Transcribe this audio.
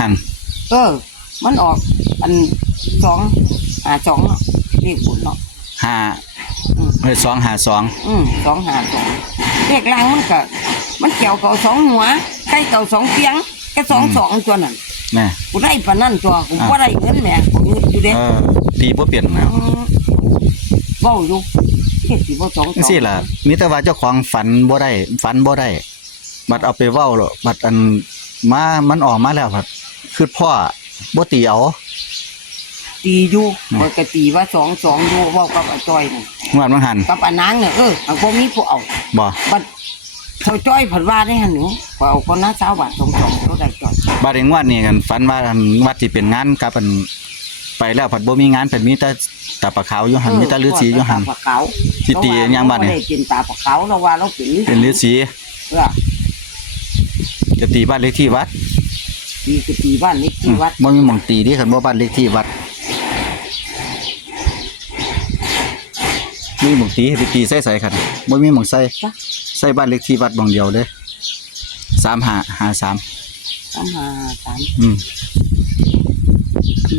หันมันออกอัน2 เนาะเลขบุญเนาะ252 เลขล่างมันเกี่ยวกับ2 หัวใกล้กับ2เพียงแค่2ตัวนั่นแม่กูได้ปานนั้นตัวกูบ่ได้เงินแม่กูเงินอยู่เด้ตีบ่เปลี่ยนนะเว้าอยู่เฮ็ดสิบ่2จังซี่ล่ะมีแต่ว่าเจ้าของฝันบ่ได้บัดเอาไปเว้าแล้วบัดอันมันออกมาแล้วบัดคือพ่อบ่ตีเอาตีอยู่บ่ก็ตีว่า2อยู่เว้ากับอาจ้อยนั่นงวดมันหันกับอานางเนี่ยอันบ่มีผู้เอาบ่บัดเฒ่าจ้อยเพิ่นว่าได้หั่นหนูก็เอาคนละ20 บาท2ก็ได้จ้อยบัดนี้งวดนี้กันฝันว่าวัดสิเป็นงานกับอันไปแล้วผัดบ่มีงานเพิ่นมีแต่ตาปลาขาวอยู่หั่นมีแต่ฤาษีอยู่หั่นสิตีหยังบัดนี้ได้กินตาปลาขาวแล้วว่าเราเป็นฤาษีจะตีบ้านเลขที่วัดตีบ้านเลขที่วัดบ่มีหม่องตีดิคันบ่บ้านเลขที่วัดมีหม่องตีให้ไปตีใส่คันบ่มีหม่องใส่บ้านเลขที่วัดหม่องเดียวเด้3553 353